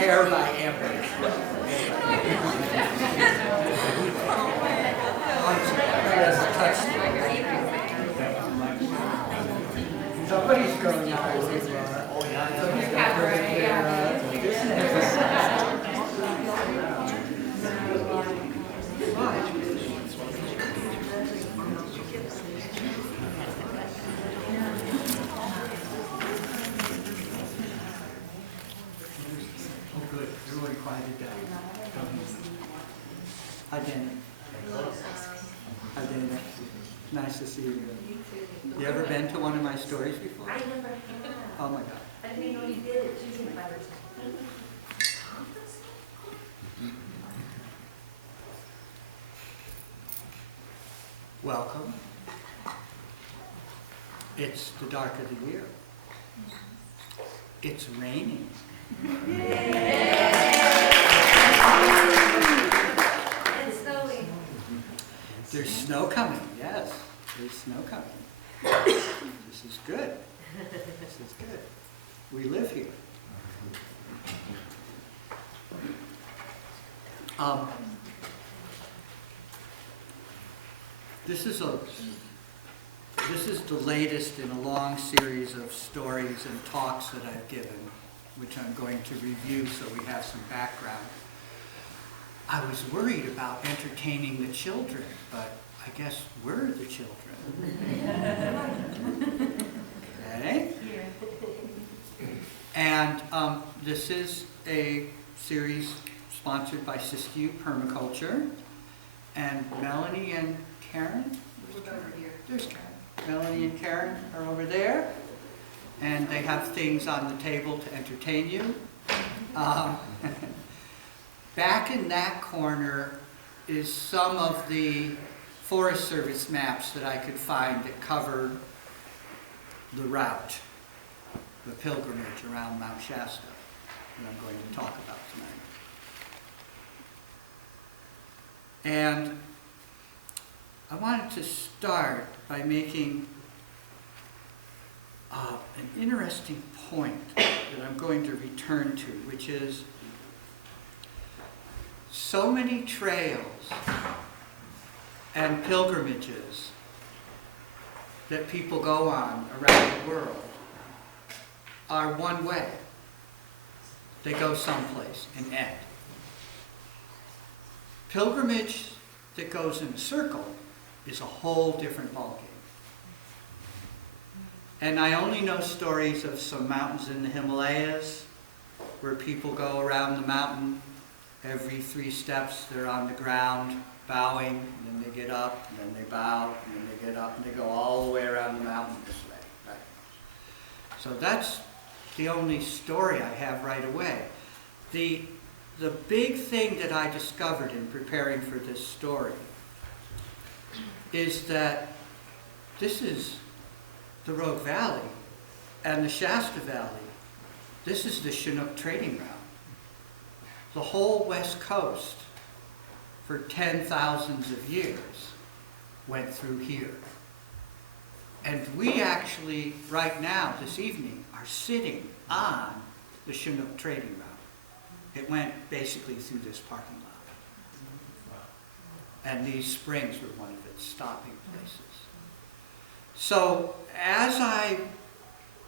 Hair by Amber. Somebody's going out with Hi, Dana. Hi, Dana. Nice to see you. You ever been to one of my stories before? I never have. Oh my God. I didn't know you did it. You did it by yourself. Welcome. It's the dark of the year. It's raining. And snowing. There's snow coming, yes. There's snow coming. This is good. This is good. We live here. This is the latest in a long series of stories and talks that I've given, which I'm going to review so we have some background. I was worried about entertaining the children, but I guess we're the children. Okay? And this is a series sponsored by Siskiyou Permaculture. And Melanie and Karen? Look over here. There's Karen. Melanie and Karen are over there. And they have things on the table to entertain you. Back in that corner is some of the Forest Service maps that I could find that cover the route, the pilgrimage around Mount Shasta that I'm going to talk about tonight. And I wanted to start by making an interesting point that I'm going to return to, which is so many trails and pilgrimages that people go on around the world are one way. They go someplace and end. Pilgrimage that goes in a circle is a whole different ballgame. And I only know stories of some mountains in the Himalayas where people go around the mountain. Every 3 steps they're on the ground bowing, and then they get up, and then they bow, and then they get up, and they go all the way around the mountain this way. Right? So that's the only story I have right away. The big thing that I discovered in preparing for this story is that this is the Rogue Valley and the Shasta Valley. This is the Chinook trading route. The whole West Coast for 10,000s of years went through here. And we actually, right now, this evening, are sitting on the Chinook trading route. It went basically through this parking lot. And these springs were one of its stopping places. So as I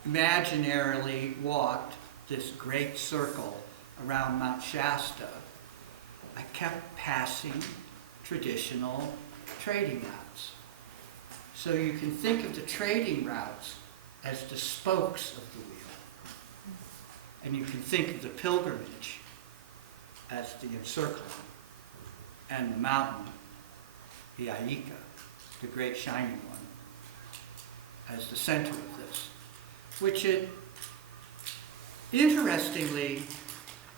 imaginarily walked this great circle around Mount Shasta, I kept passing traditional trading routes. So you can think of the trading routes as the spokes of the wheel. And you can think of the pilgrimage as the encircling. And the mountain, the Aika, the great shining one, as the center of this. Which interestingly,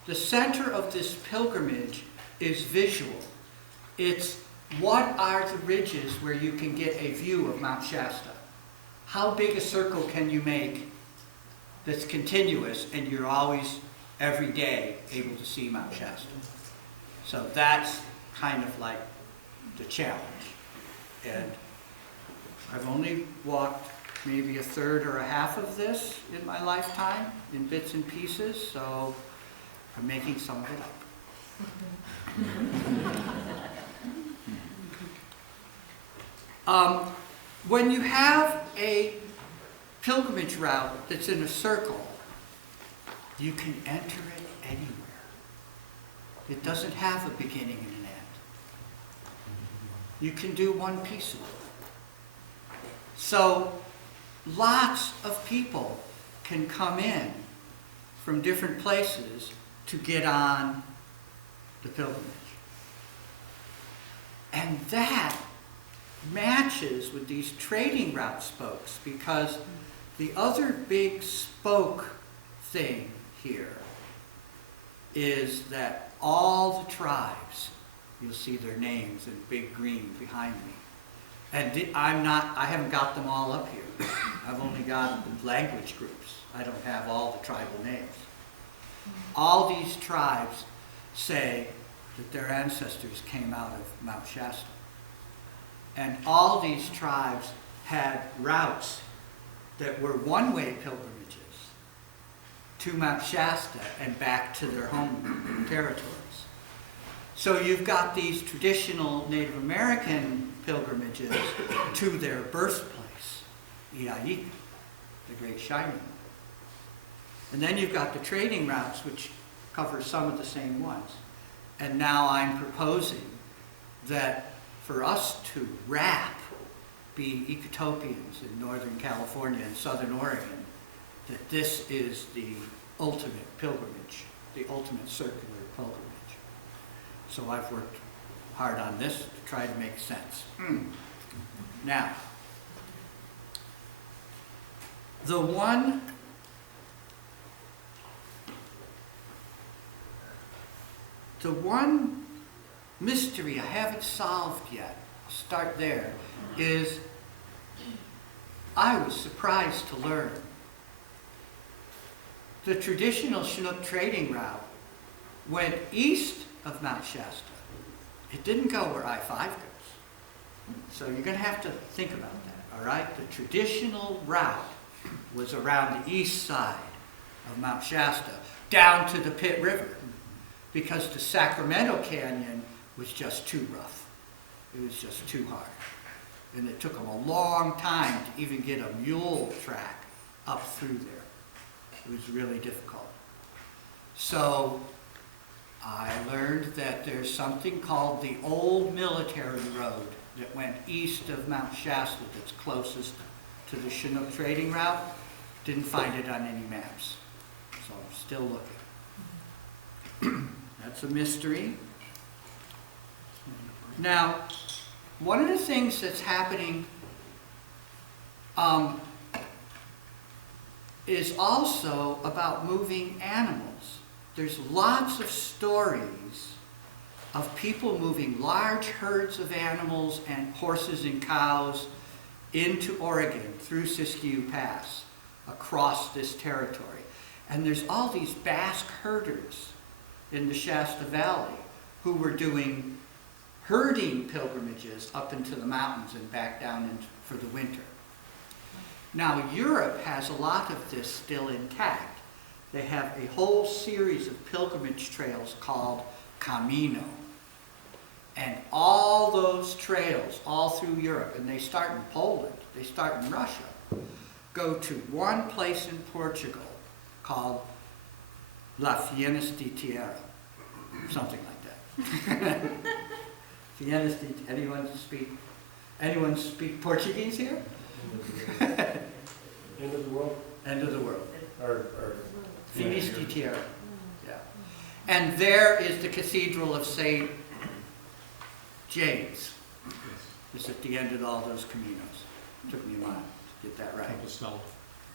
the center of this pilgrimage is visual. It's what are the ridges where you can get a view of Mount Shasta? How big a circle can you make that's continuous and you're always, every day, able to see Mount Shasta? So that's kind of like the challenge. And I've only walked maybe a third or a half of this in my lifetime, in bits and pieces, so I'm making some of it up. When you have a pilgrimage route that's in a circle, you can enter it anywhere. It doesn't have a beginning and an end. You can do one piece of it. So lots of people can come in from different places to get on the pilgrimage. And that matches with these trading route spokes, because the other big spoke thing here is that all the tribes, you'll see their names in big green behind me. And I haven't got them all up here. I've only got the language groups. I don't have all the tribal names. All these tribes say that their ancestors came out of Mount Shasta. And all these tribes had routes that were one-way pilgrimages to Mount Shasta and back to their home territories. So you've got these traditional Native American pilgrimages to their birthplace, Iaiika, the Great Shining One. And then you've got the trading routes, which cover some of the same ones. And now I'm proposing that for us to be Ecotopians in Northern California and Southern Oregon, that this is the ultimate pilgrimage, the ultimate circular pilgrimage. So I've worked hard on this to try to make sense. Now, the one mystery I haven't solved yet, I'll start there, is I was surprised to learn the traditional Chinook trading route went east of Mount Shasta. It didn't go where I-5 goes. So you're going to have to think about that, all right? The traditional route was around the east side of Mount Shasta, down to the Pitt River, because the Sacramento Canyon was just too rough. It was just too hard. And it took them a long time to even get a mule track up through there. It was really difficult. So I learned that there's something called the Old Military Road that went east of Mount Shasta that's closest to the Chinook trading route. Didn't find it on any maps. So I'm still looking. That's a mystery. Now, one of the things that's happening is also about moving animals. There's lots of stories of people moving large herds of animals and horses and cows into Oregon through Siskiyou Pass across this territory. And there's all these Basque herders in the Shasta Valley who were doing herding pilgrimages up into the mountains and back down for the winter. Now, Europe has a lot of this still intact. They have a whole series of pilgrimage trails called Camino. And all those trails, all through Europe, and they start in Poland, they start in Russia, go to one place in Portugal called La Fienes de Tierra, something like that. Fienes de, anyone speak Portuguese here? End of the world? End of the world. Or Fienes de Tierra. Yeah. And there is the Cathedral of St. James. It's at the end of all those caminos. Took me a while to get that right.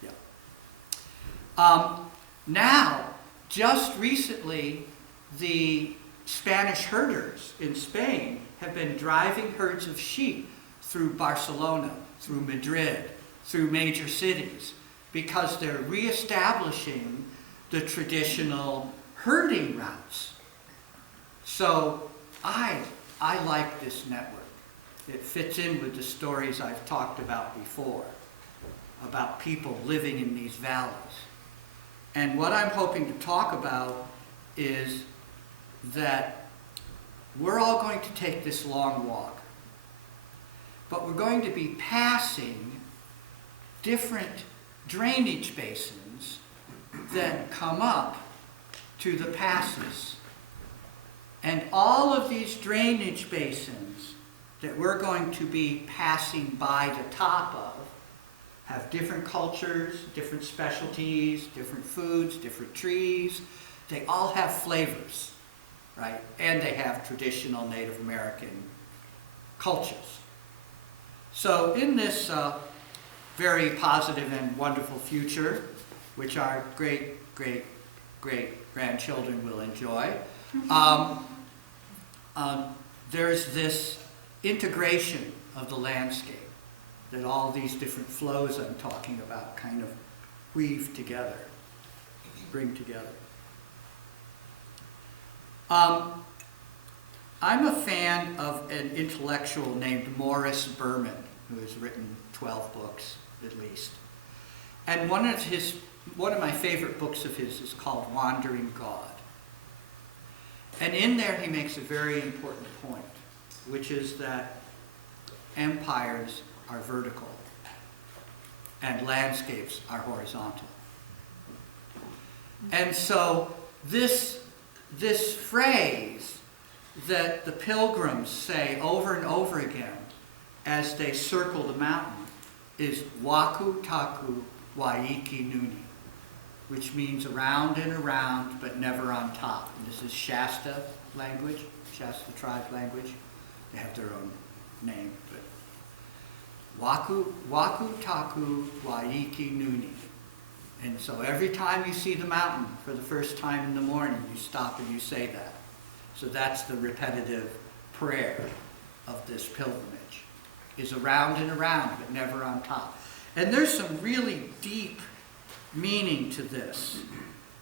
Yeah. Now, just recently, the Spanish herders in Spain have been driving herds of sheep through Barcelona, through Madrid, through major cities, because they're reestablishing the traditional herding routes. So I like this network. It fits in with the stories I've talked about before, about people living in these valleys. And what I'm hoping to talk about is that we're all going to take this long walk, but we're going to be passing different drainage basins that come up to the passes. And all of these drainage basins that we're going to be passing by the top of have different cultures, different specialties, different foods, different trees. They all have flavors, right? And they have traditional Native American cultures. So in this very positive and wonderful future, which our great-great-great-grandchildren will enjoy, there's this integration of the landscape that all these different flows I'm talking about kind of weave together, bring together. I'm a fan of an intellectual named Morris Berman, who has written 12 books at least. And one of my favorite books of his is called Wandering God. And in there he makes a very important point, which is that empires are vertical and landscapes are horizontal. And so this phrase that the pilgrims say over and over again as they circle the mountain is Waku Taku Waiki Nuni, which means around and around but never on top. And this is Shasta language, Shasta tribe language. They have their own name. But Waku Taku Waiki Nuni. And so every time you see the mountain for the first time in the morning, you stop and you say that. So that's the repetitive prayer of this pilgrimage, is around and around, but never on top. And there's some really deep meaning to this.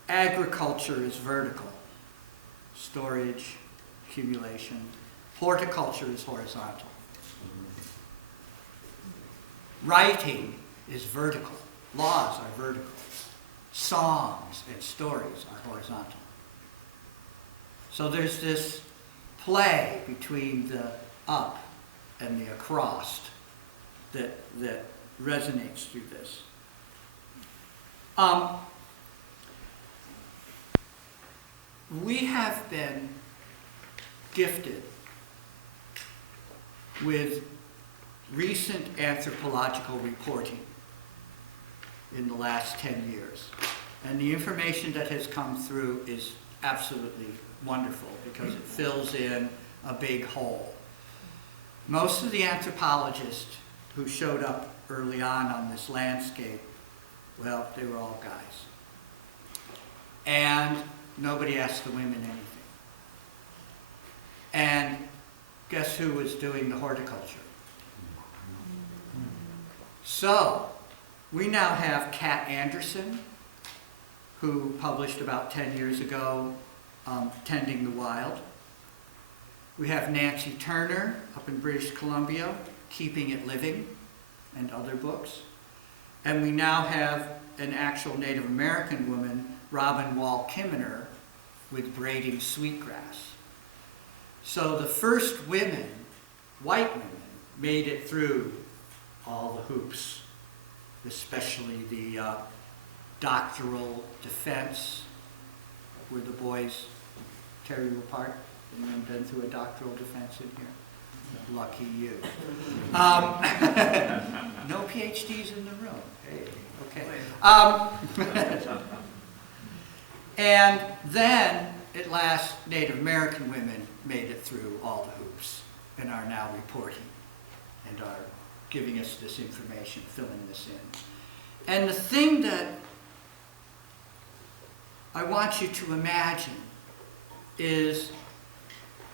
Agriculture is vertical. Storage, accumulation. Horticulture is horizontal. Writing is vertical. Laws are vertical. Songs and stories are horizontal. So there's this play between the up and the across that resonates through this. We have been gifted with recent anthropological reporting in the last 10 years. And the information that has come through is absolutely wonderful because it fills in a big hole. Most of the anthropologists who showed up early on this landscape, well, they were all guys. And nobody asked the women anything. And guess who was doing the horticulture? So, we now have Kat Anderson, who published about 10 years ago, Tending the Wild. We have Nancy Turner up in British Columbia, Keeping It Living, and other books. And we now have an actual Native American woman, Robin Wall Kimmerer, with Braiding Sweetgrass. So the first women, white women, made it through all the hoops, especially the doctoral defense, where the boys tear you apart. Anyone been through a doctoral defense in here? Lucky you. No PhDs in the room. Hey, okay. And then, at last, Native American women made it through all the hoops and are now reporting and are giving us this information, filling this in. And the thing that I want you to imagine is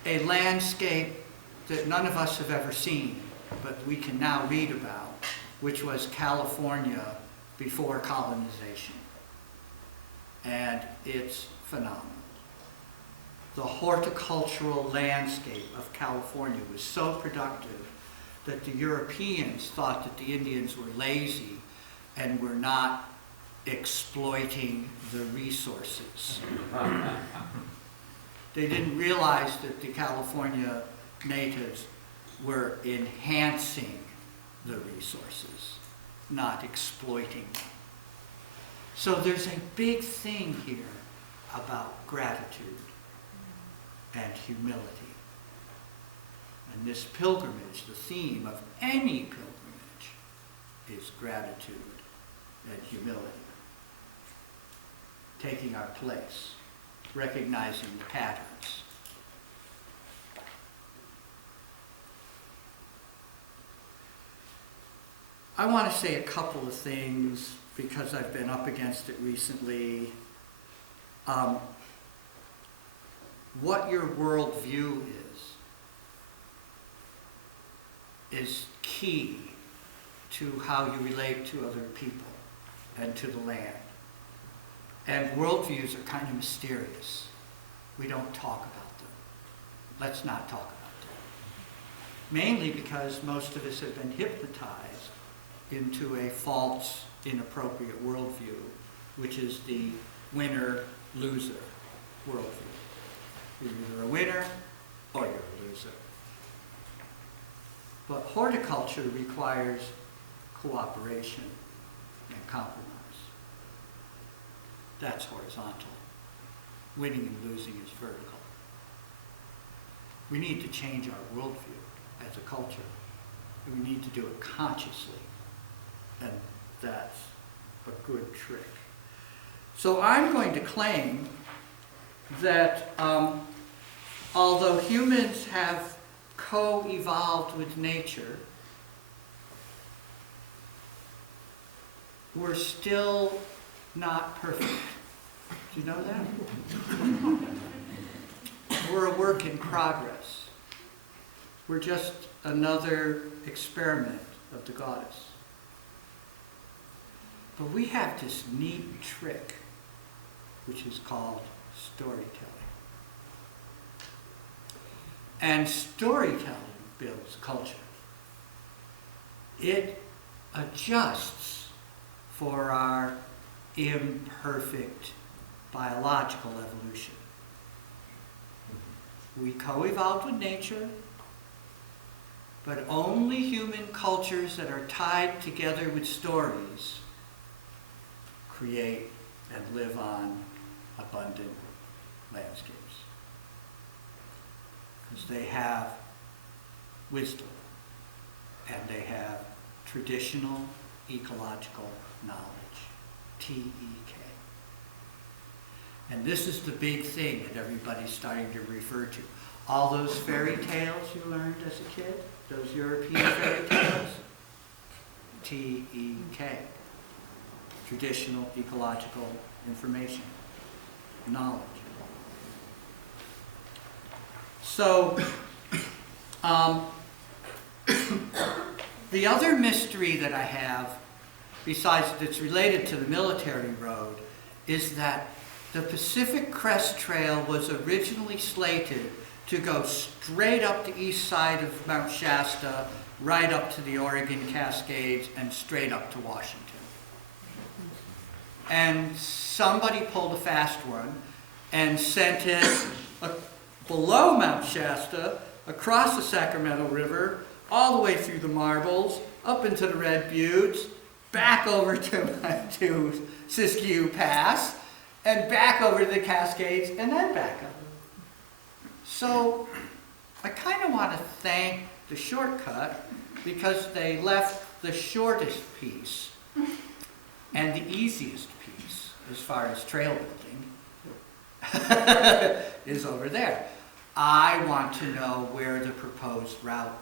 a landscape that none of us have ever seen, but we can now read about, which was California before colonization. And it's phenomenal. The horticultural landscape of California was so productive that the Europeans thought that the Indians were lazy and were not exploiting the resources. They didn't realize that the California natives were enhancing the resources, not exploiting them. So there's a big thing here about gratitude and humility. And this pilgrimage, the theme of any pilgrimage, is gratitude and humility. Taking our place, recognizing the patterns. I want to say a couple of things because I've been up against it recently. What your worldview is key to how you relate to other people and to the land. And worldviews are kind of mysterious. We don't talk about them. Let's not talk about them. Mainly because most of us have been hypnotized into a false, inappropriate worldview, which is the winner-loser worldview. You're either a winner or you're a loser. But horticulture requires cooperation and compromise. That's horizontal. Winning and losing is vertical. We need to change our worldview as a culture. And we need to do it consciously. And that's a good trick. So I'm going to claim that although humans have co-evolved with nature, we're still not perfect. Do you know that? We're a work in progress. We're just another experiment of the goddess. But we have this neat trick, which is called storytelling. And storytelling builds culture. It adjusts for our imperfect biological evolution. We co-evolved with nature, but only human cultures that are tied together with stories create and live on abundant landscapes. Because they have wisdom and they have traditional ecological knowledge, TEK. And this is the big thing that everybody's starting to refer to. All those fairy tales you learned as a kid, those European fairy tales, TEK, traditional ecological information, knowledge. So, the other mystery that I have, besides that's related to the military road, is that the Pacific Crest Trail was originally slated to go straight up the east side of Mount Shasta, right up to the Oregon Cascades, and straight up to Washington. And somebody pulled a fast one and sent it below Mount Shasta, across the Sacramento River, all the way through the Marbles, up into the Red Buttes, back over to Siskiyou Pass, and back over to the Cascades, and then back up. So I kind of want to thank the shortcut because they left the shortest piece and the easiest piece as far as trail building is over there. I want to know where the proposed route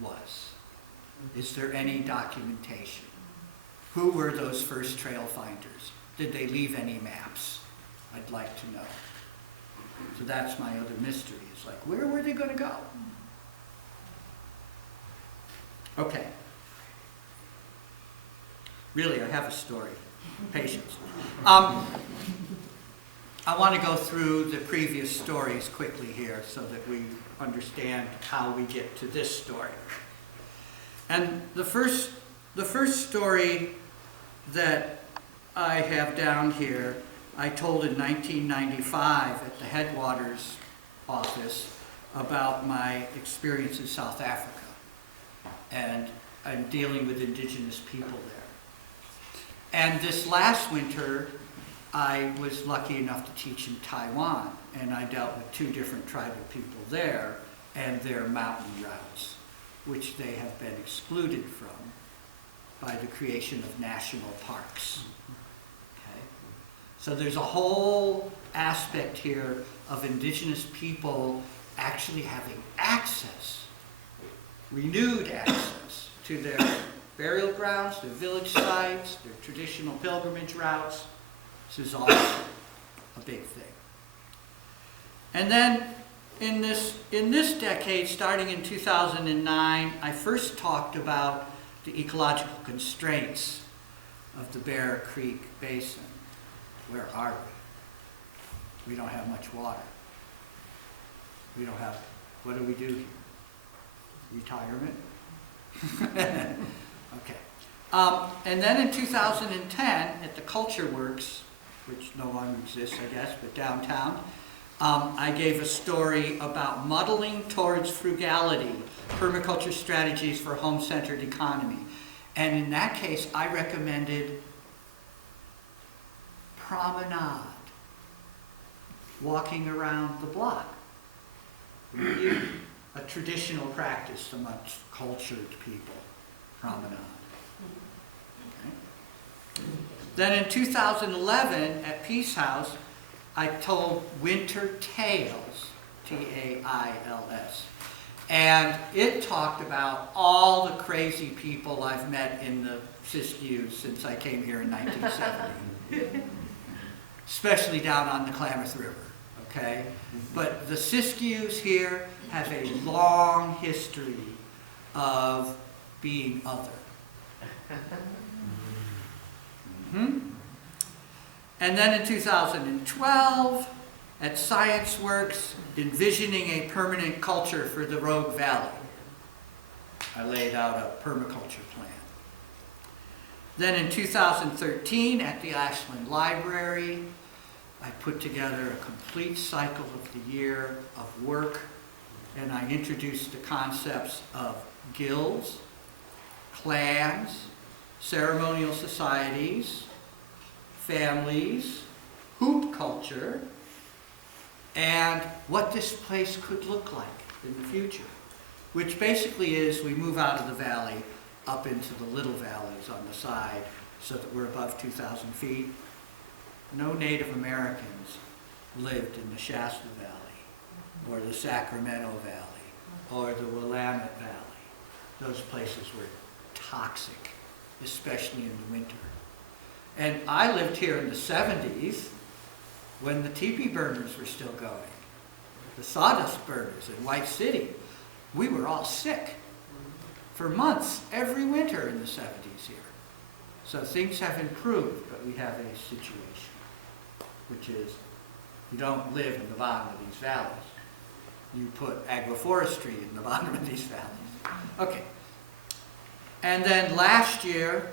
was. Is there any documentation? Who were those first trail finders? Did they leave any maps? I'd like to know. So that's my other mystery. It's like, where were they going to go? Okay. Really, I have a story. Patience. I want to go through the previous stories quickly here so that we understand how we get to this story. And the first story that I have down here, I told in 1995 at the Headwaters office about my experience in South Africa. And I'm dealing with indigenous people there. And this last winter, I was lucky enough to teach in Taiwan, and I dealt with 2 different tribal people there and their mountain routes, which they have been excluded from by the creation of national parks. Okay? So there's a whole aspect here of indigenous people actually having access, renewed access, to their burial grounds, their village sites, their traditional pilgrimage routes. This is also a big thing. And then in this decade, starting in 2009, I first talked about the ecological constraints of the Bear Creek Basin. Where are we? We don't have much water. We don't have, what do we do here? Retirement? Okay. And then in 2010, at the Culture Works, which no longer exists, I guess, but downtown, I gave a story about muddling towards frugality, permaculture strategies for home-centered economy. And in that case, I recommended promenade, walking around the block. Really a traditional practice amongst cultured people, promenade. Okay. Then in 2011 at Peace House, I told Winter Tales, T-A-I-L-S. And it talked about all the crazy people I've met in the Siskiyou since I came here in 1970. Especially down on the Klamath River, okay? But the Siskiyous here have a long history of being other. Mm-hmm. And then in 2012, at ScienceWorks, envisioning a permanent culture for the Rogue Valley, I laid out a permaculture plan. Then in 2013, at the Ashland Library, I put together a complete cycle of the year of work, and I introduced the concepts of guilds, clans, ceremonial societies, families, hoop culture, and what this place could look like in the future, which basically is we move out of the valley up into the little valleys on the side so that we're above 2,000 feet. No Native Americans lived in the Shasta Valley or the Sacramento Valley or the Willamette Valley. Those places were toxic, especially in the winter. And I lived here in the 70s when the teepee burners were still going. The sawdust burners in White City. We were all sick for months, every winter in the 70s here. So things have improved, but we have a situation, which is you don't live in the bottom of these valleys. You put agroforestry in the bottom of these valleys. Okay. And then last year,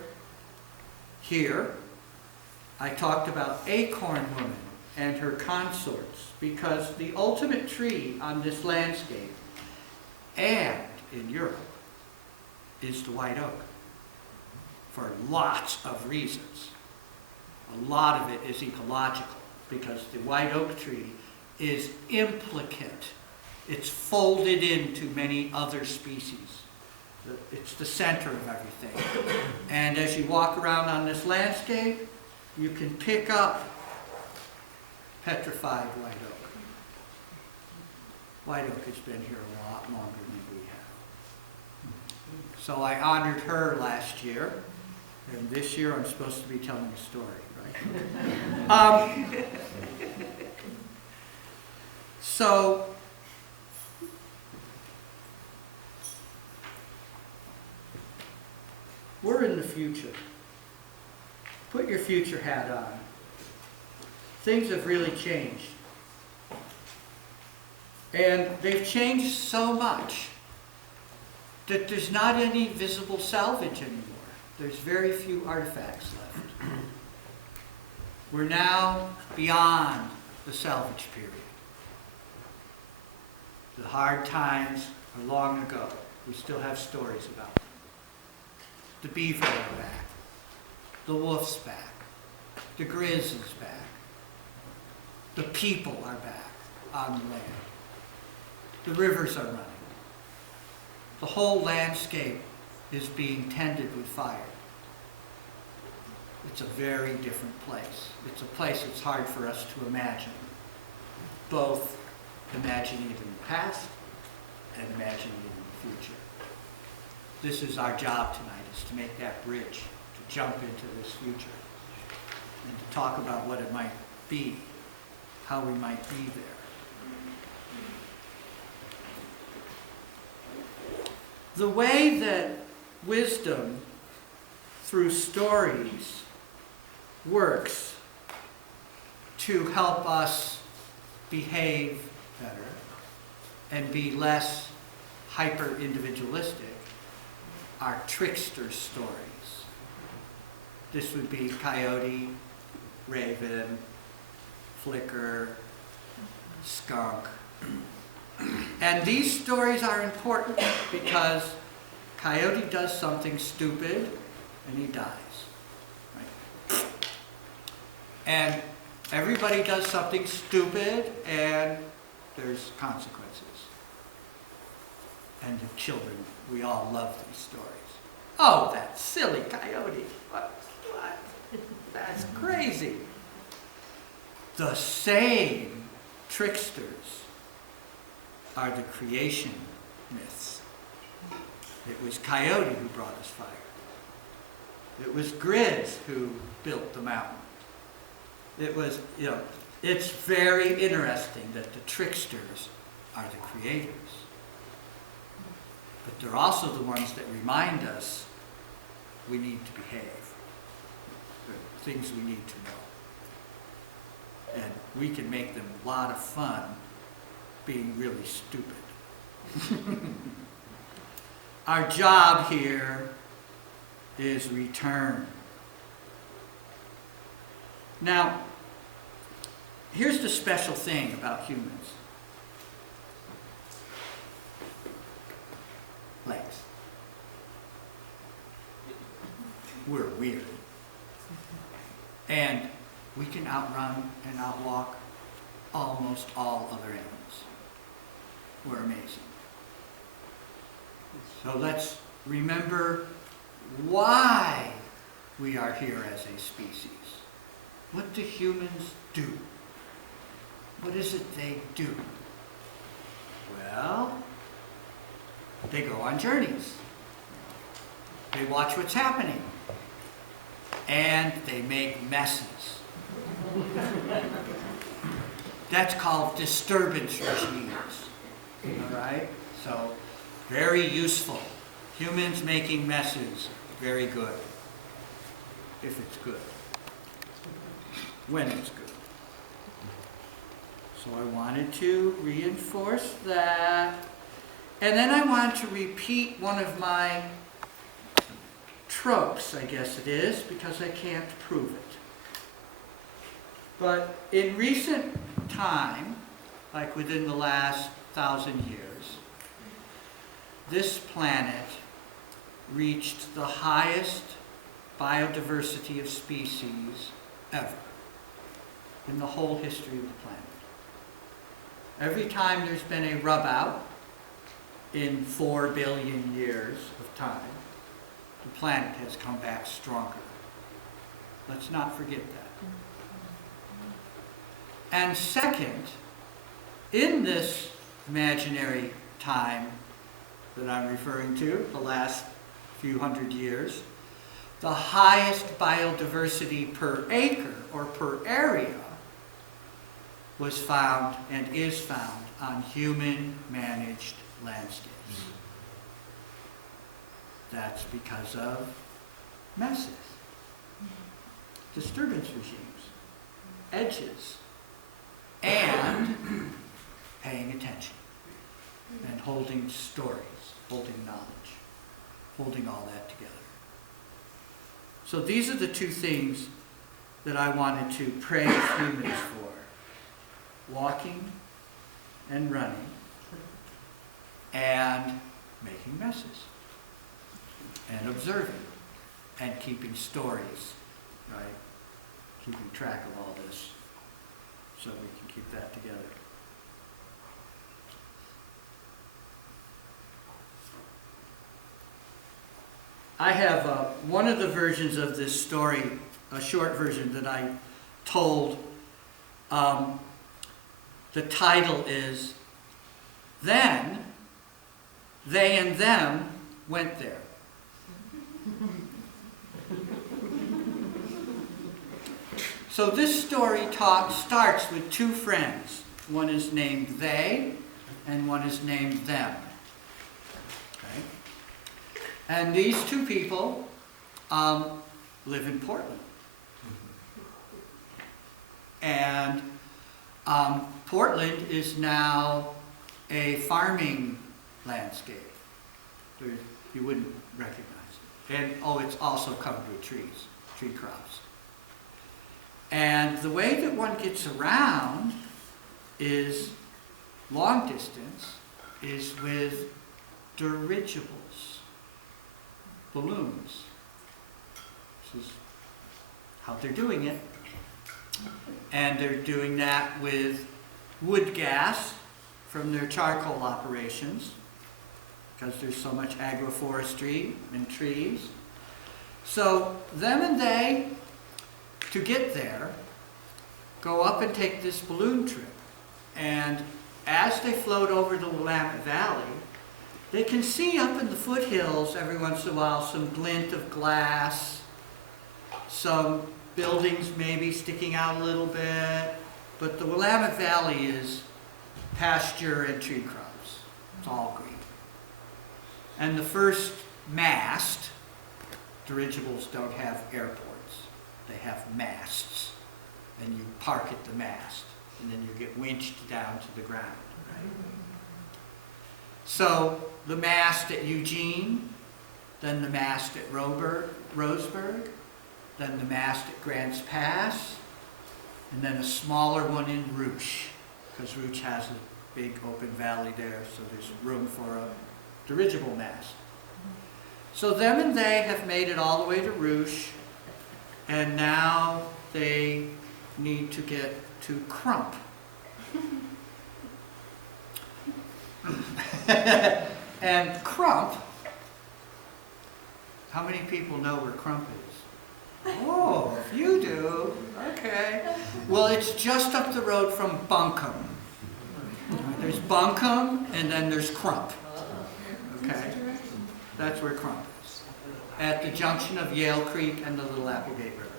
here, I talked about Acorn Woman and her consorts, because the ultimate tree on this landscape and in Europe is the white oak, for lots of reasons. A lot of it is ecological, because the white oak tree is implicate. It's folded into many other species. It's the center of everything. And as you walk around on this landscape, you can pick up petrified white oak. White oak has been here a lot longer than we have. So I honored her last year, and this year I'm supposed to be telling a story, right? So we're in the future. Put your future hat on. Things have really changed. And they've changed so much that there's not any visible salvage anymore. There's very few artifacts left. We're now beyond the salvage period. The hard times are long ago. We still have stories about them. The beaver are back. The wolf's back. The grizz is back. The people are back on the land. The rivers are running. The whole landscape is being tended with fire. It's a very different place. It's a place it's hard for us to imagine. Both imagining it in the past and imagining it in the future. This is our job tonight, is to make that bridge, to jump into this future, and to talk about what it might be, how we might be there. The way that wisdom through stories works to help us behave better and be less hyper-individualistic are trickster stories. This would be coyote, raven, flicker, skunk. And these stories are important because coyote does something stupid and he dies. Right? And everybody does something stupid and there's consequences. And the children, we all love these stories. Oh, that silly coyote. What? That's crazy. The same tricksters are the creation myths. It was coyote who brought us fire. It was grizz who built the mountain. It was, it's very interesting that the tricksters are the creators. But they're also the ones that remind us we need to behave. There are things we need to know. And we can make them a lot of fun being really stupid. Our job here is return. Now, here's the special thing about humans. Legs. We're weird. And we can outrun and outwalk almost all other animals. We're amazing. So let's remember why we are here as a species. What do humans do? What is it they do? Well, they go on journeys. They watch what's happening. And they make messes. That's called disturbance regimes. All right? So, very useful. Humans making messes, very good. If it's good. When it's good. So I wanted to reinforce that. And then I want to repeat one of my tropes, I guess it is, because I can't prove it. But in recent time, like within the last 1,000 years, this planet reached the highest biodiversity of species ever in the whole history of the planet. Every time there's been a rub out in 4 billion years of time, the planet has come back stronger. Let's not forget that. And second, in this imaginary time that I'm referring to, the last few hundred years, the highest biodiversity per acre or per area was found and is found on human-managed landscapes. That's because of messes, disturbance regimes, edges, and paying attention and holding stories, holding knowledge, holding all that together. So these are the two things that I wanted to praise humans for: walking and running and making messes and observing and keeping stories, right? Keeping track of all this so we can keep that together. I have one of the versions of this story, a short version that I told. The title is, "Then They and Them Went There." So this story starts with two friends. One is named They, and one is named Them. Okay? And these two people live in Portland. And Portland is now a farming landscape. You wouldn't recognize it. And it's also covered with trees, tree crops. And the way that one gets around is long distance, is with dirigibles, balloons. This is how they're doing it. And they're doing that with wood gas from their charcoal operations, because there's so much agroforestry and trees. So them and they, to get there, go up and take this balloon trip. And as they float over the Willamette Valley, they can see up in the foothills every once in a while some glint of glass, some buildings maybe sticking out a little bit, but the Willamette Valley is pasture and tree crops. It's all green. And the first mast, dirigibles don't have airports. They have masts, and you park at the mast, and then you get winched down to the ground. Right? So the mast at Eugene, then the mast at Roseburg, then the mast at Grants Pass, and then a smaller one in Rouge, because Rouge has a big open valley there, so there's room for a dirigible mast. So them and they have made it all the way to Rouge, and now they need to get to Crump. And Crump, how many people know where Crump is? Oh, if you do, okay. Well, it's just up the road from Buncombe. There's Buncombe, and then there's Crump. Okay? That's where Crump is. At the junction of Yale Creek and the Little Applegate River.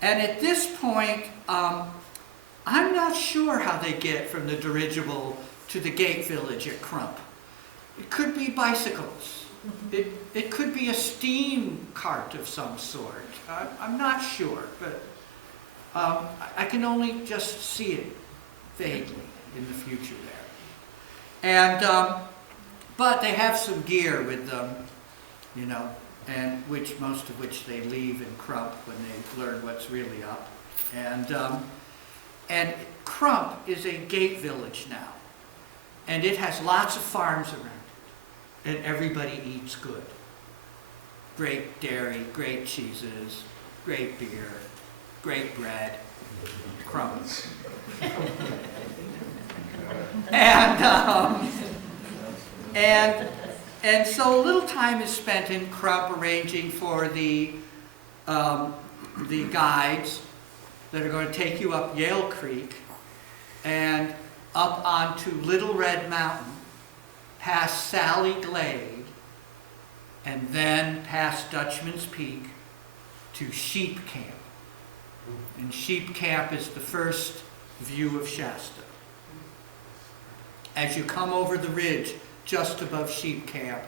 And at this point, I'm not sure how they get from the dirigible to the gate village at Crump. It could be bicycles. It could be a steam cart of some sort. I'm not sure, but I can only just see it vaguely in the future there. And but they have some gear with them, you know, and most of which they leave in Crump when they learn what's really up. And Crump is a gate village now, and it has lots of farms around it, and everybody eats good. Great dairy, great cheeses, great beer, great bread, crumbs. And so a little time is spent in Crump arranging for the guides that are going to take you up Yale Creek and up onto Little Red Mountain, past Sally Glade, and then past Dutchman's Peak to Sheep Camp. And Sheep Camp is the first view of Shasta. As you come over the ridge just above Sheep Camp,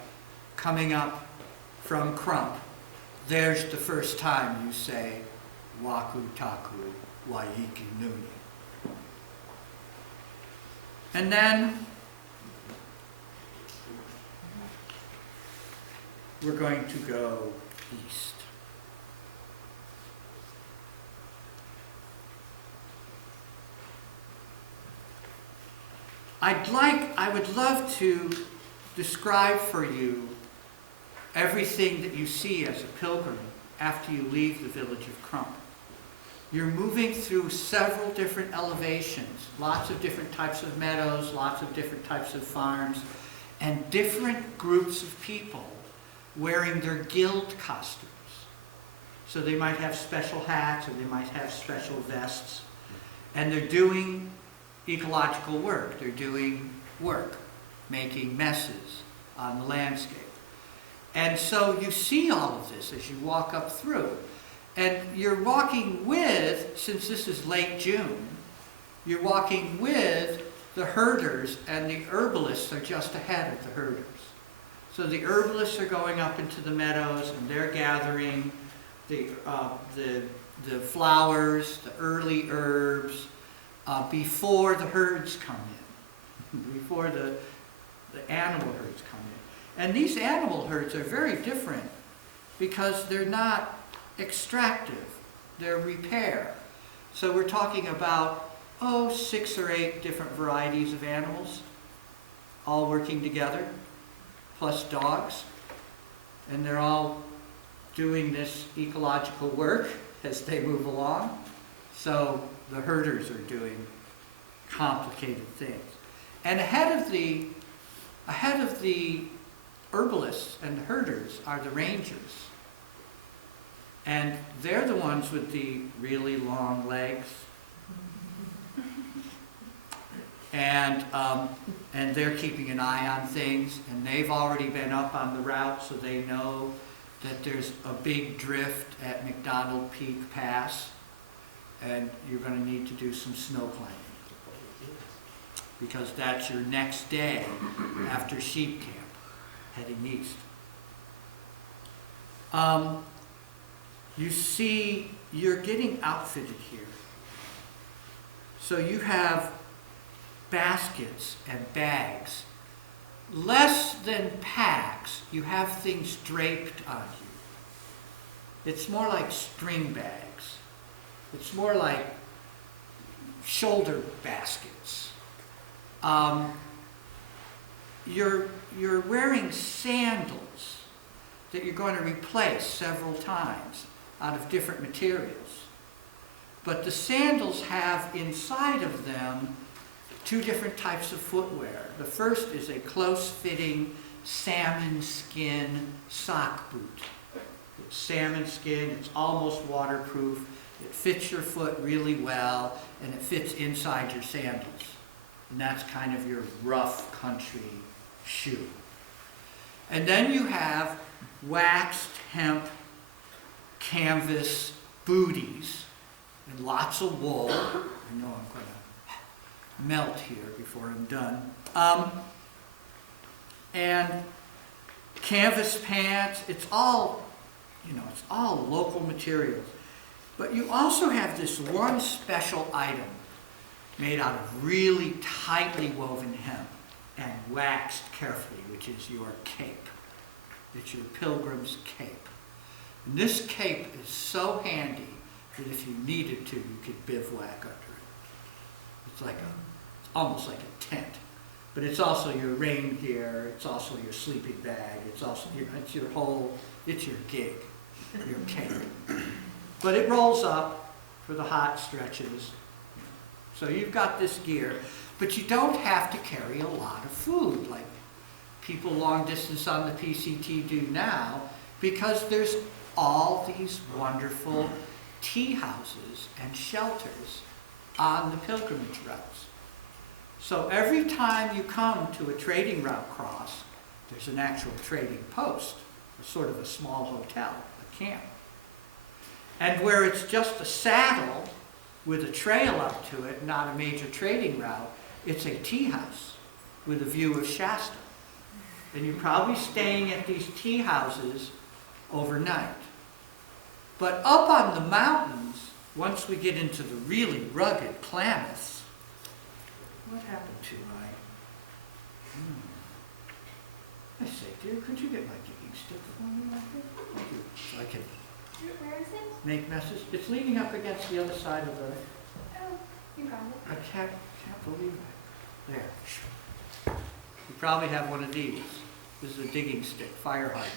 coming up from Crump, there's the first time you say, Waku Taku Waiki Nuni. And then we're going to go east. I would love to describe for you everything that you see as a pilgrim after you leave the village of Crump. You're moving through several different elevations, lots of different types of meadows, lots of different types of farms, and different groups of people wearing their guild costumes. So they might have special hats, or they might have special vests, and they're doing ecological work. They're doing work, making messes on the landscape. And so you see all of this as you walk up through. And you're walking with, since this is late June, you're walking with the herders, and the herbalists are just ahead of the herders. So the herbalists are going up into the meadows, and they're gathering the flowers, the early herbs, before the herds come in, before the animal herds come in. And these animal herds are very different because they're not extractive, they're repair. So we're talking about, 6 or 8 different varieties of animals, all working together, plus dogs, and they're all doing this ecological work as they move along. So the herders are doing complicated things. And ahead of the herbalists and the herders are the rangers. And they're the ones with the really long legs. And they're keeping an eye on things, and they've already been up on the route, so they know that there's a big drift at McDonald Peak Pass, and you're going to need to do some snow climbing, because that's your next day after sheep camp, heading east. You see, you're getting outfitted here. So you have baskets and bags. Less than packs, you have things draped on you. It's more like string bags. It's more like shoulder baskets. You're wearing sandals that you're going to replace several times out of different materials. But the sandals have inside of them 2 different types of footwear. The first is a close-fitting salmon skin sock boot. It's salmon skin, it's almost waterproof, it fits your foot really well, and it fits inside your sandals. And that's kind of your rough country shoe. And then you have waxed hemp canvas booties and lots of wool. I know I'm going to melt here before I'm done. And canvas pants. It's all local materials. But you also have this one special item made out of really tightly woven hemp and waxed carefully, which is your cape. It's your pilgrim's cape. And this cape is so handy that if you needed to, you could bivouac under it. It's almost like a tent. But it's also your rain gear, it's also your sleeping bag, it's your gig, your cape. But it rolls up for the hot stretches. So you've got this gear, but you don't have to carry a lot of food like people long distance on the PCT do now, because there's all these wonderful tea houses and shelters on the pilgrimage routes. So every time you come to a trading route cross, there's an actual trading post, sort of a small hotel, a camp. And where it's just a saddle with a trail up to it, not a major trading route, it's a tea house with a view of Shasta. And you're probably staying at these tea houses overnight. But up on the mountains, once we get into the really rugged Klamaths, what happened to my... I say, dear, could you get my digging stick for me like that? Thank you. So I can Where is it? make messes. It's leaning up against the other side of the... Oh, you got it. I can't believe it. There. You probably have one of these. This is a digging stick, fire hardened.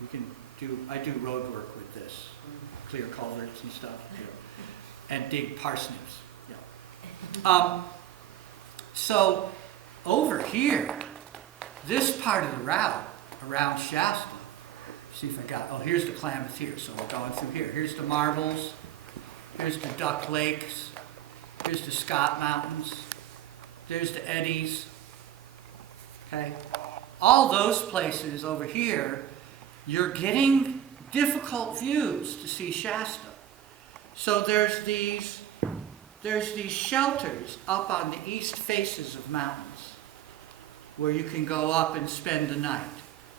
You can do, I do road work with this, clear culverts and stuff, and dig parsnips. Yeah. So over here, this part of the route around Shasta, see if I got, oh, here's the Klamath here, so we're going through here. Here's the Marbles, here's the Duck Lakes, here's the Scott Mountains, there's the Eddies, okay? All those places over here, you're getting difficult views to see Shasta. So there's these shelters up on the east faces of mountains where you can go up and spend the night.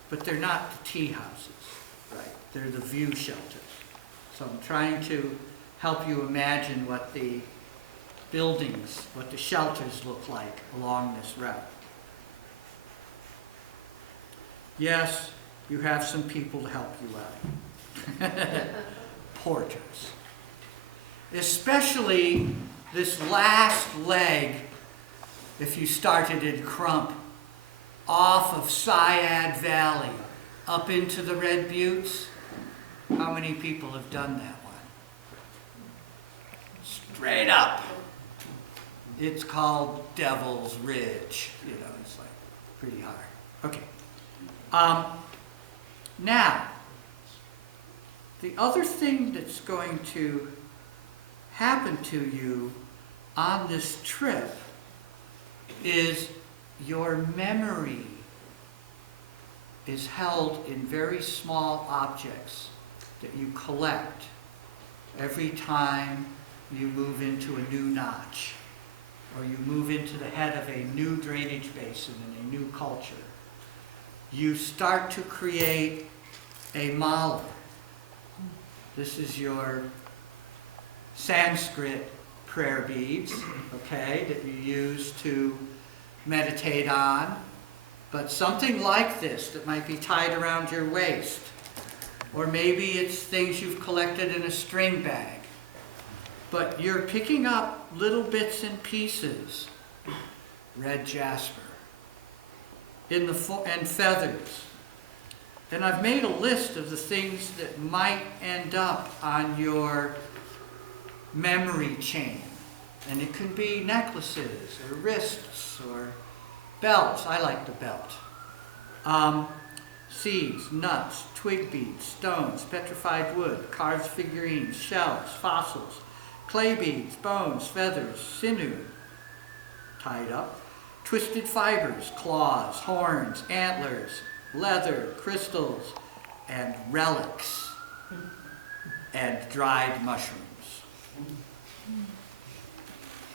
But they're not the tea houses, right? They're the view shelters. So I'm trying to help you imagine what the buildings, what the shelters look like along this route. Yes, you have some people to help you out. Porters. Especially this last leg, if you started in Crump, off of Syad Valley, up into the Red Buttes. How many people have done that one? Straight up. It's called Devil's Ridge. You know, it's like pretty hard. Okay. Now, the other thing that's going to happen to you on this trip is your memory is held in very small objects that you collect every time you move into a new notch or you move into the head of a new drainage basin in a new culture. You start to create a mala. This is your Sanskrit prayer beads, okay, that you use to meditate on, but something like this that might be tied around your waist, or maybe it's things you've collected in a string bag, but you're picking up little bits and pieces. Red jasper and feathers. And I've made a list of the things that might end up on your memory chain. And it can be necklaces or wrists or belts. I like the belt. Seeds, nuts, twig beads, stones, petrified wood, carved figurines, shells, fossils, clay beads, bones, feathers, sinew, tied up, twisted fibers, claws, horns, antlers, leather, crystals, and relics, and dried mushrooms.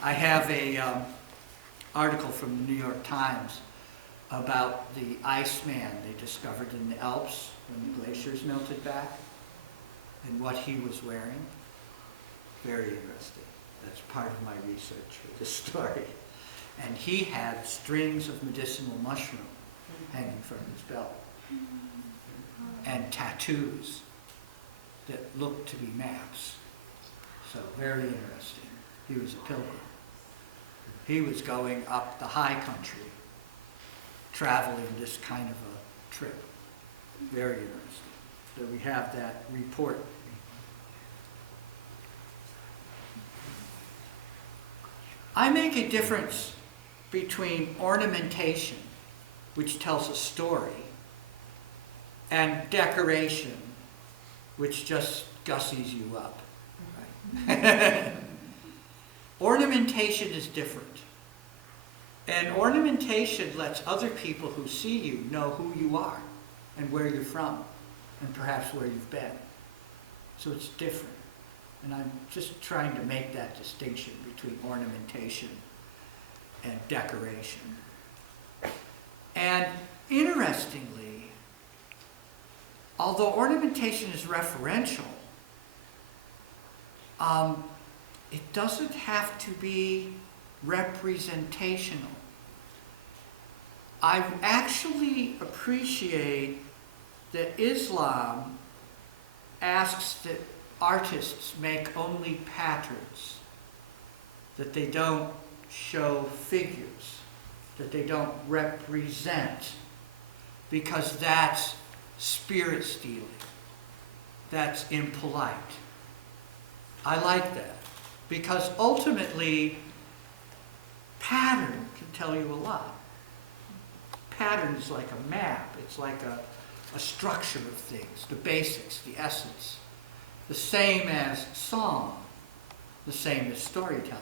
I have a article from the New York Times about the Iceman they discovered in the Alps when the glaciers melted back and what he was wearing. Very interesting. That's part of my research for this story. And he had strings of medicinal mushroom hanging from his belt and tattoos that looked to be maps. So very interesting. He was a pilgrim. He was going up the high country, traveling this kind of a trip. Very interesting. So we have that report. I make a difference between ornamentation, which tells a story, and decoration, which just gussies you up. Right? Ornamentation is different. And ornamentation lets other people who see you know who you are and where you're from and perhaps where you've been. So it's different. And I'm just trying to make that distinction between ornamentation and decoration. And interestingly, although ornamentation is referential, it doesn't have to be representational. I actually appreciate that Islam asks that artists make only patterns, that they don't show figures, that they don't represent, because that's spirit stealing. That's impolite. I like that, because ultimately, pattern can tell you a lot. Pattern is like a map. It's like a structure of things, the basics, the essence. The same as song, the same as storytelling.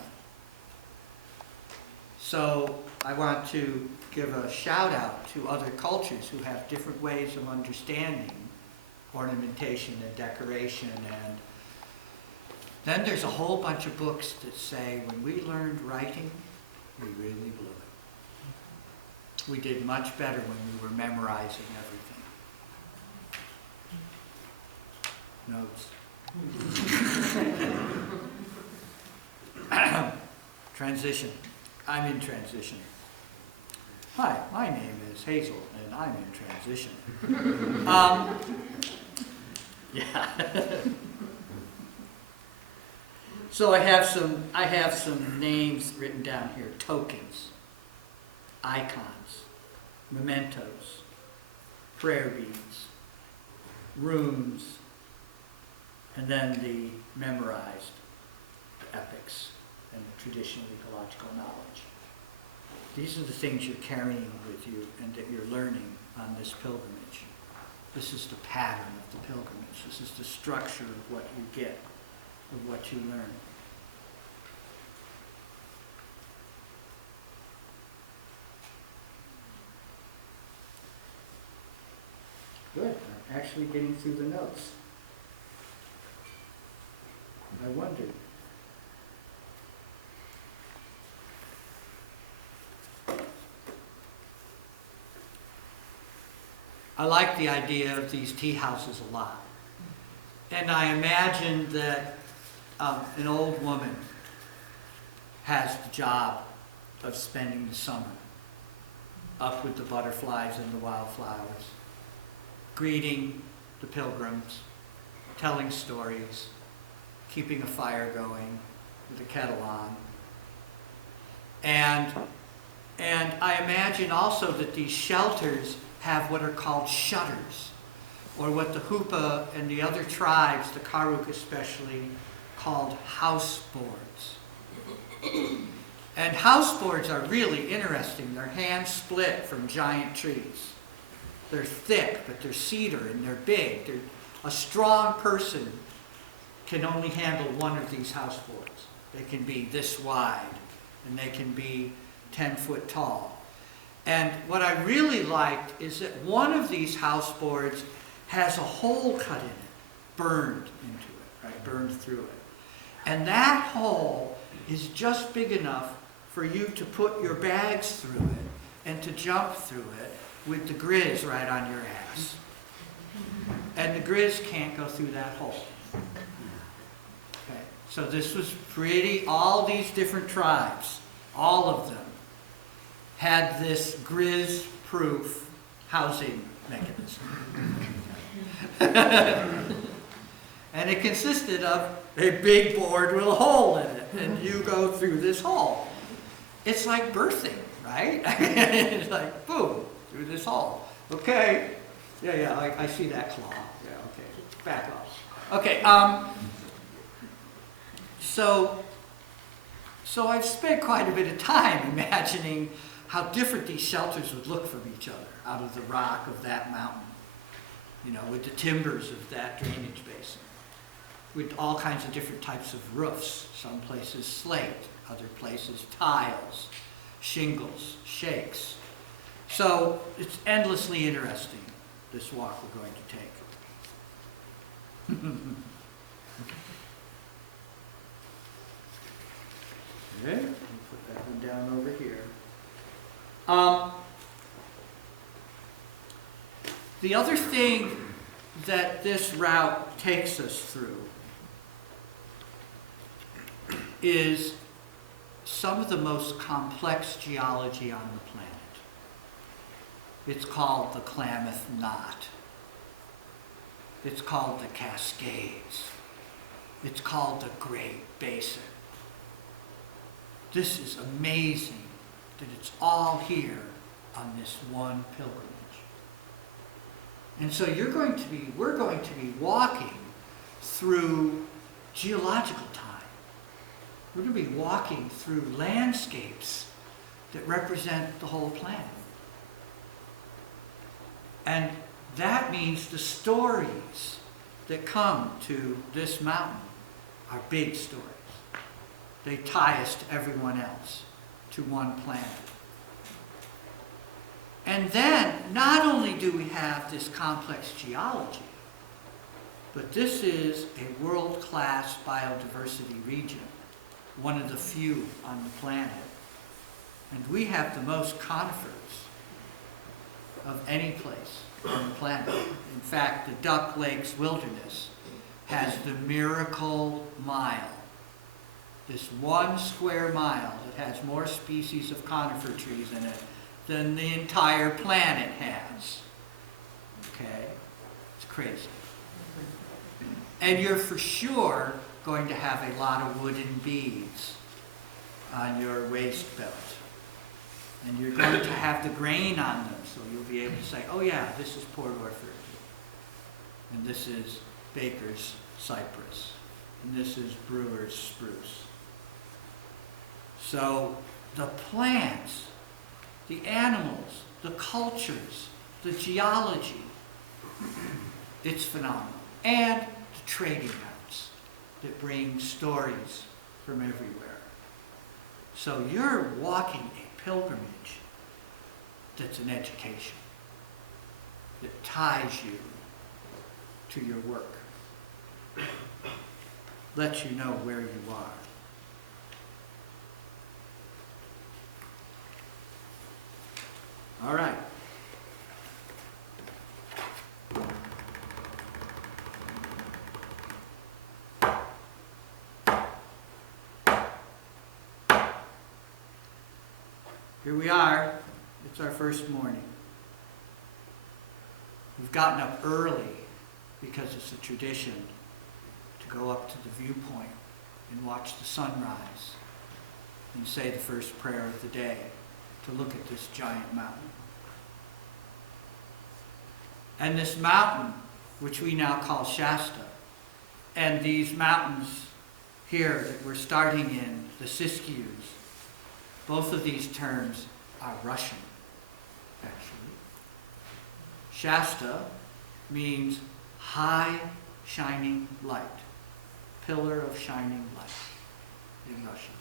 So I want to give a shout out to other cultures who have different ways of understanding ornamentation and decoration. And then there's a whole bunch of books that say when we learned writing, we really blew it. We did much better when we were memorizing everything. Notes. Transition. I'm in transition. Hi, my name is Hazel, and I'm in transition. Yeah. So I have some names written down here: tokens, icons, mementos, prayer beads, runes, and then the memorized epics and the traditional ecological knowledge. These are the things you're carrying with you and that you're learning on this pilgrimage. This is the pattern of the pilgrimage. This is the structure of what you get, of what you learn. Good. I'm actually getting through the notes. I wondered. I like the idea of these tea houses a lot. And I imagine that an old woman has the job of spending the summer up with the butterflies and the wildflowers, greeting the pilgrims, telling stories, keeping a fire going with a kettle on. And I imagine also that these shelters have what are called shutters, or what the Hupa and the other tribes, the Karuk especially, called houseboards. And houseboards are really interesting. They're hand split from giant trees. They're thick, but they're cedar and they're big. A strong person can only handle one of these houseboards. They can be this wide, and they can be 10 foot tall. And what I really liked is that one of these houseboards has a hole cut in it, burned into it, right? Burned through it. And that hole is just big enough for you to put your bags through it and to jump through it with the grizz right on your ass. And the grizz can't go through that hole. Okay. So this was pretty, all these different tribes, all of them, had this grizz-proof housing mechanism. And it consisted of a big board with a hole in it, and you go through this hole. It's like birthing, right? It's like, boom, through this hole. Okay, yeah, I see that claw. Yeah, okay, back off. Okay, so I've spent quite a bit of time imagining how different these shelters would look from each other out of the rock of that mountain, you know, with the timbers of that drainage basin, with all kinds of different types of roofs, some places slate, other places tiles, shingles, shakes. So it's endlessly interesting, this walk we're going to take. Okay, let me put that one down over here. The other thing that this route takes us through is some of the most complex geology on the planet. It's called the Klamath Knot. It's called the Cascades. It's called the Great Basin. this is amazing that it's all here on this one pilgrimage. And so we're going to be walking through geological time. We're going to be walking through landscapes that represent the whole planet. And that means the stories that come to this mountain are big stories. They tie us to everyone else, to one planet. And then, not only do we have this complex geology, but this is a world-class biodiversity region, one of the few on the planet. And we have the most conifers of any place on the planet. In fact, the Duck Lakes Wilderness has the Miracle Mile. This 1 square mile that has more species of conifer trees in it than the entire planet has. Okay? It's crazy. And you're for sure going to have a lot of wooden beads on your waist belt. And you're going to have the grain on them, so you'll be able to say, oh yeah, this is Port Orford. And this is Baker's cypress. And this is Brewer's spruce. So the plants, the animals, the cultures, the geology, it's phenomenal. And the trading routes that bring stories from everywhere. So you're walking a pilgrimage that's an education, that ties you to your work, lets you know where you are. All right. Here we are. It's our first morning. We've gotten up early because it's a tradition to go up to the viewpoint and watch the sunrise and say the first prayer of the day, to look at this giant mountain. And this mountain, which we now call Shasta, and these mountains here that we're starting in, the Siskious, both of these terms are Russian, actually. Shasta means high shining light, pillar of shining light in Russian.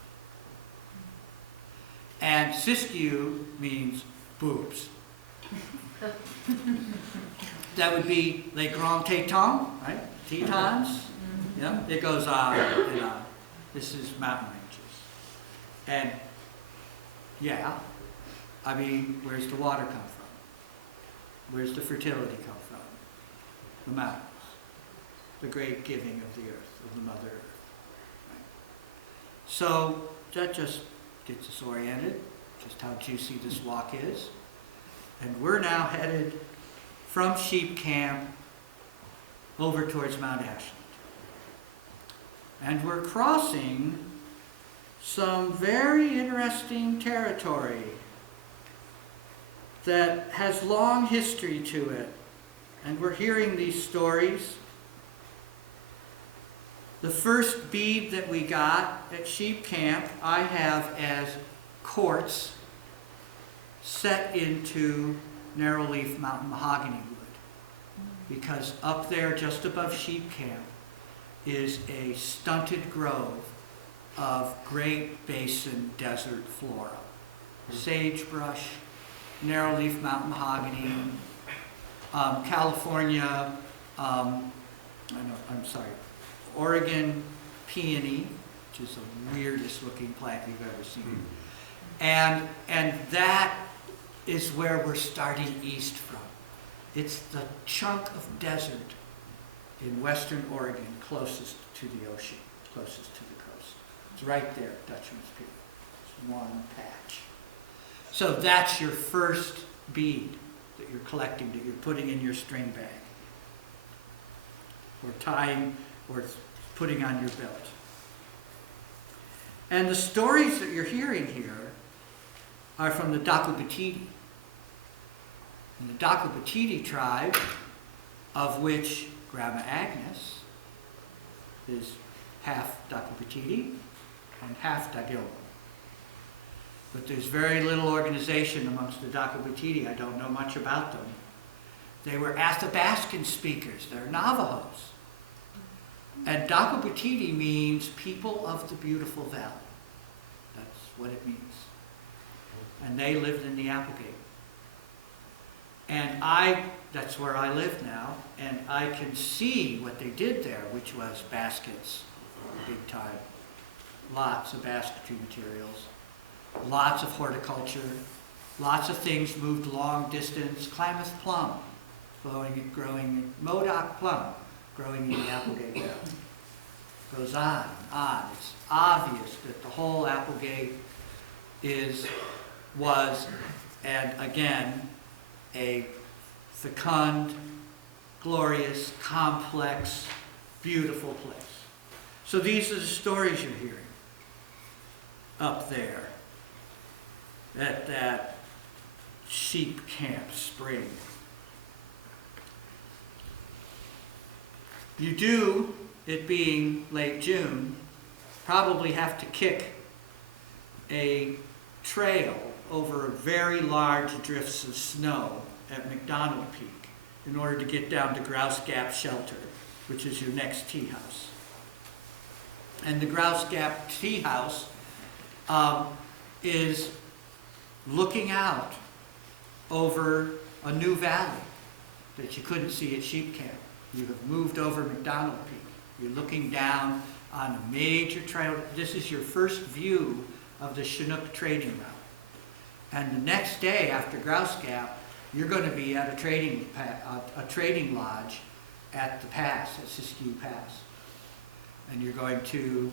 And Siskiyou means boobs. That would be les grands tétons, right? Tetons. Yeah, it goes on and on. This is mountain ranges. And yeah, I mean, where's the water come from? Where's the fertility come from? The mountains. The great giving of the earth, of the Mother Earth. Right? So that just gets us oriented, just how juicy this walk is. And we're now headed from Sheep Camp over towards Mount Ashland. And we're crossing some very interesting territory that has long history to it. And we're hearing these stories. The first bead that we got at Sheep Camp, I have as quartz set into narrowleaf mountain mahogany wood. Because up there, just above Sheep Camp, is a stunted grove of Great Basin desert flora. Sagebrush, narrowleaf mountain mahogany, California, Oregon peony, which is the weirdest looking plant you've ever seen. And that is where we're starting east from. It's the chunk of desert in western Oregon closest to the ocean, closest to the coast. It's right there, Dutchman's Peak. It's one patch. So that's your first bead that you're collecting, that you're putting in your string bag, or tying, or putting on your belt. And the stories that you're hearing here are from the Dakubititi. And the Dakubititi tribe, of which Grandma Agnes is half Dakubititi and half Dagilma. But there's very little organization amongst the Dakubititi. I don't know much about them. They were Athabascan speakers. They're Navajos. And Dakubititi means people of the beautiful valley. That's what it means. And they lived in the Applegate. And that's where I live now, and I can see what they did there, which was baskets, big time. Lots of basketry materials, lots of horticulture, lots of things moved long distance. Klamath plum, growing Modoc plum, growing in the Applegate Valley. Goes on and on. It's obvious that the whole Applegate was, and again, a fecund, glorious, complex, beautiful place. So these are the stories you're hearing up there at that sheep camp spring. You do, it being late June, probably have to kick a trail over very large drifts of snow at McDonald Peak in order to get down to Grouse Gap Shelter, which is your next tea house. And the Grouse Gap Tea House is looking out over a new valley that you couldn't see at Sheep Camp. You have moved over McDonald Peak. You're looking down on a major trail. This is your first view of the Chinook trading route. And the next day after Grouse Gap, you're going to be at a trading lodge at the pass, at Siskiyou Pass. And you're going to,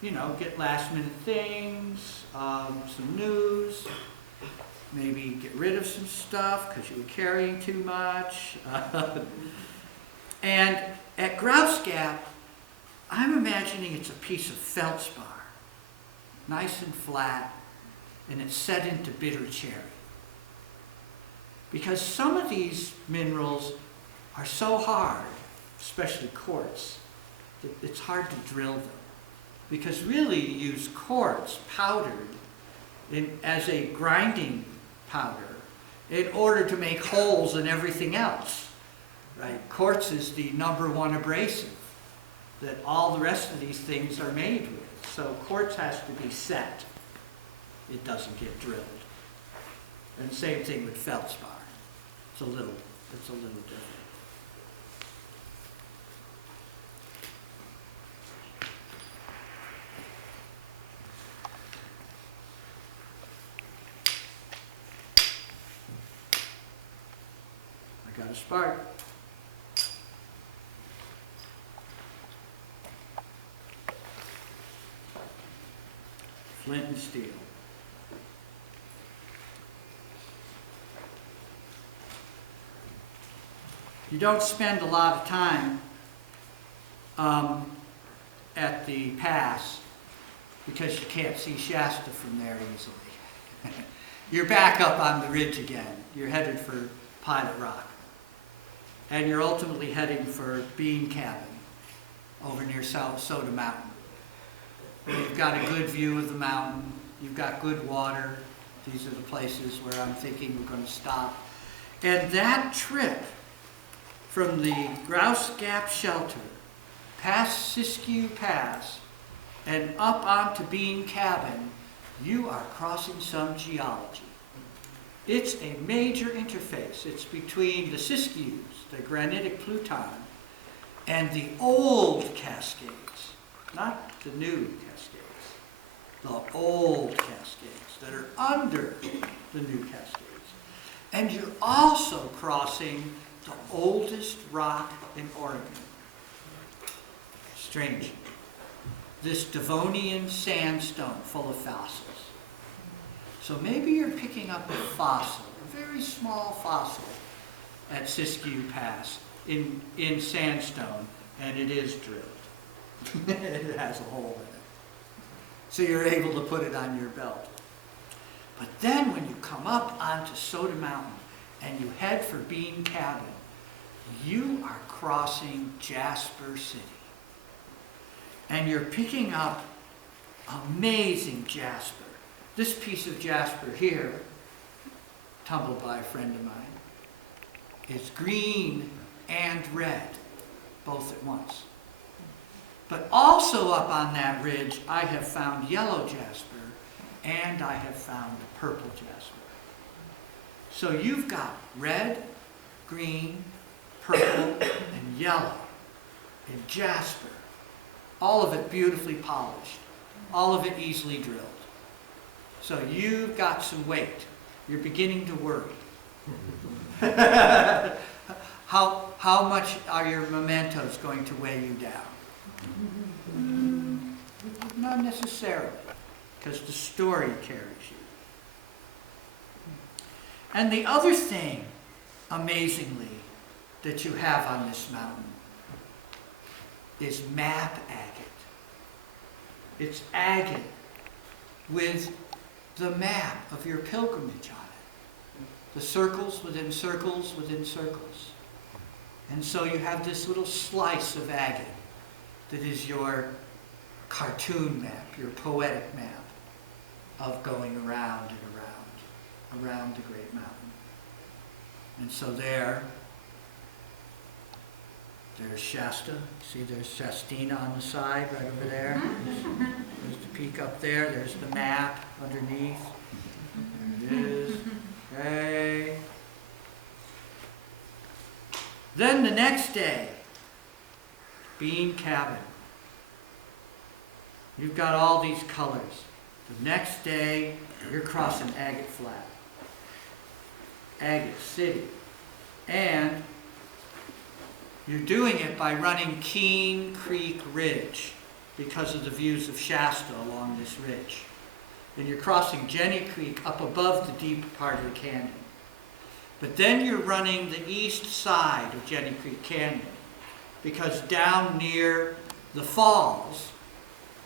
get last minute things, some news, maybe get rid of some stuff because you were carrying too much. And at Grouse Gap, I'm imagining it's a piece of feldspar, nice and flat, and it's set into bitter cherry. Because some of these minerals are so hard, especially quartz, that it's hard to drill them. Because really you use quartz powdered as a grinding powder in order to make holes in everything else. Right? Quartz is the #1 abrasive that all the rest of these things are made with. So quartz has to be set. It doesn't get drilled. And same thing with feldspar. It's a little different. I got a spark. Flint and steel. You don't spend a lot of time at the pass because you can't see Shasta from there easily. You're back up on the ridge again. You're headed for Pilot Rock. And you're ultimately heading for Bean Cabin over near South Soda Mountain. You've got a good view of the mountain. You've got good water. These are the places where I'm thinking we're going to stop. And that trip from the Grouse Gap Shelter, past Siskiyou Pass, and up onto Bean Cabin, you are crossing some geology. It's a major interface. It's between the Siskiyous, the granitic pluton, and the old Cascades, not the new Cascades, the old Cascades that are under the new Cascades. And you're also crossing the oldest rock in Oregon. Strange. This Devonian sandstone full of fossils. So maybe you're picking up a fossil, a very small fossil, at Siskiyou Pass in sandstone, and it is drilled. It has a hole in it. So you're able to put it on your belt. But then when you come up onto Soda Mountain and you head for Bean Cabin, you are crossing Jasper City. And you're picking up amazing jasper. This piece of jasper here, tumbled by a friend of mine, is green and red, both at once. But also up on that ridge, I have found yellow jasper and I have found purple jasper. So you've got red, green, purple, and yellow in jasper. All of it beautifully polished. All of it easily drilled. So you've got some weight. You're beginning to worry. How much are your mementos going to weigh you down? Not necessarily, because the story carries you. And the other thing, amazingly, that you have on this mountain is map agate. It's agate with the map of your pilgrimage on it. The circles within circles within circles. And so you have this little slice of agate that is your cartoon map, your poetic map of going around and around the great mountain. And so there's Shasta. See, there's Shastina on the side right over there. There's the peak up there. There's the map underneath. There it is. Okay. Then the next day, Bean Cabin. You've got all these colors. The next day, you're crossing Agate Flat, Agate City. And you're doing it by running Keene Creek Ridge because of the views of Shasta along this ridge. And you're crossing Jenny Creek up above the deep part of the canyon. But then you're running the east side of Jenny Creek Canyon because down near the falls